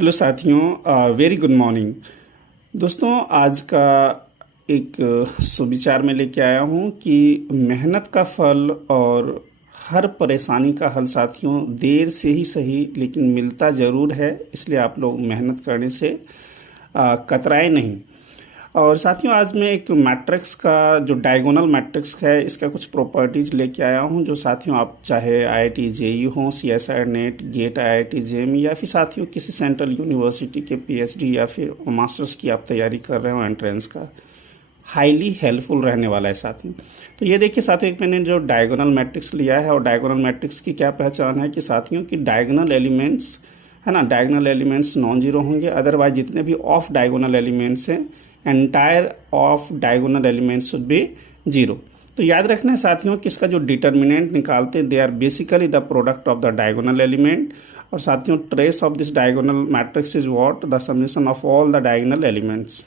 Hello साथियों, very good morning. दोस्तों, आज का एक सुविचार में लेके आया हूँ कि मेहनत का फल और हर परेशानी का हल साथियों देर से ही सही लेकिन मिलता ज़रूर है। इसलिए आप लोग मेहनत करने से कतराए नहीं। और साथियों, आज मैं एक मैट्रिक्स का जो डायगोनल मैट्रिक्स है इसका कुछ प्रॉपर्टीज लेके आया हूँ, जो साथियों आप चाहे आईआईटी जेईई हो, CSI NET, GATE, IIT JEE या फिर साथियों किसी सेंट्रल यूनिवर्सिटी के पीएचडी या फिर मास्टर्स की आप तैयारी कर रहे हो एंट्रेंस का, हाईली हेल्पफुल रहने वाला है साथियों। तो ये देखिए साथियों, एक मैंने जो डायगोनल मैट्रिक्स लिया है और डायगोनल मैट्रिक्स की क्या पहचान है कि साथियों की डायगोनल एलिमेंट्स है ना, डायगोनल एलिमेंट्स नॉन जीरो होंगे। अदरवाइज जितने भी ऑफ डायगोनल एलिमेंट्स हैं, entire of diagonal elements should be zero. तो याद रखना है साथियों कि इसका जो डिटर्मिनेंट निकालते हैं they are basically the product of the diagonal element. और साथियों trace of this diagonal matrix is what, the summation of all the diagonal elements.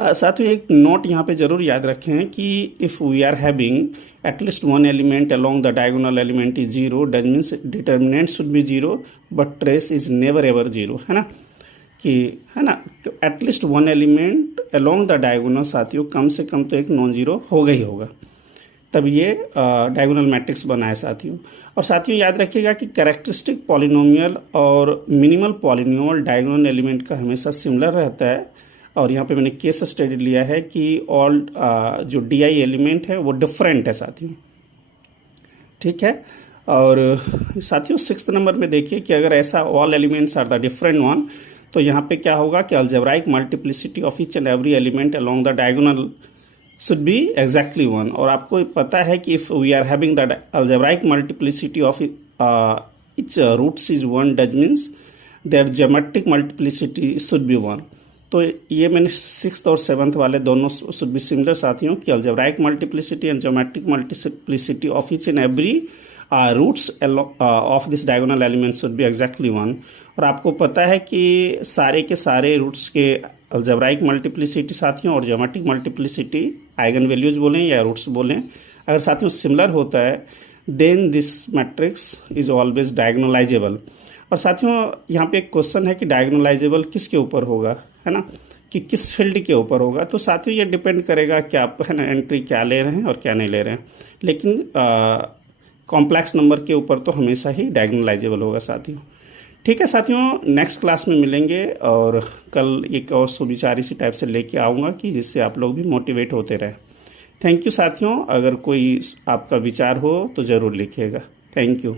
साथियों एक नोट यहाँ पे जरूर याद रखें कि if we are having at least one element along the diagonal element is zero, that means determinant should be zero but trace is never ever zero, है ना, कि है ना। तो at least one element along the diagonal साथियों कम से कम तो एक नॉन जीरो होगा ही होगा, तब ये डायगोनल मैट्रिक्स बना है साथियों। और साथियों याद रखिएगा कि कैरेक्टरिस्टिक पॉलिनोमियल और मिनिमल पॉलिनोमियल डायगोनल एलिमेंट का हमेशा सिमिलर रहता है। और यहाँ पे मैंने केस स्टडी लिया है कि ऑल जो डीआई एलिमेंट है वो डिफरेंट है साथियों, ठीक है। और साथियों 6th नंबर में देखिए कि अगर ऐसा all elements are the different one, तो यहाँ पे क्या होगा कि algebraic multiplicity of each and every element along the diagonal should be exactly one. और आपको पता है कि if we are having the algebraic multiplicity of each roots is one, does means that geometric multiplicity should be one. तो ये मैंने 6th और 7th वाले दोनों शुड बी सिमिलर साथियों कि algebraic multiplicity and geometric multiplicity of each and every roots of this diagonal element should be exactly one. और आपको पता है कि सारे के सारे रूट्स के अलजेब्राइक मल्टीप्लिसिटी साथियों और ज्योमेट्रिक मल्टीप्लिसिटी, आइगन वैल्यूज बोलें या रूट्स बोलें, अगर साथियों सिमिलर होता है then this matrix is always diagonalisable. और साथियों यहाँ पे एक क्वेश्चन है कि डायगोनलाइजेबल किसके ऊपर होगा, है ना, कि किस फील्ड के ऊपर होगा। तो साथियों ये डिपेंड करेगा कि आप है ना एंट्री क्या ले रहे हैं और क्या नहीं ले रहे हैं, लेकिन कॉम्प्लेक्स नंबर के ऊपर तो हमेशा ही डायगोनलाइजेबल होगा साथियों। ठीक है साथियों, नेक्स्ट क्लास में मिलेंगे और कल एक और सुविचार इसी टाइप से लेके आऊँगा कि जिससे आप लोग भी मोटिवेट होते रहे। थैंक यू साथियों, अगर कोई आपका विचार हो तो ज़रूर लिखिएगा। Thank you.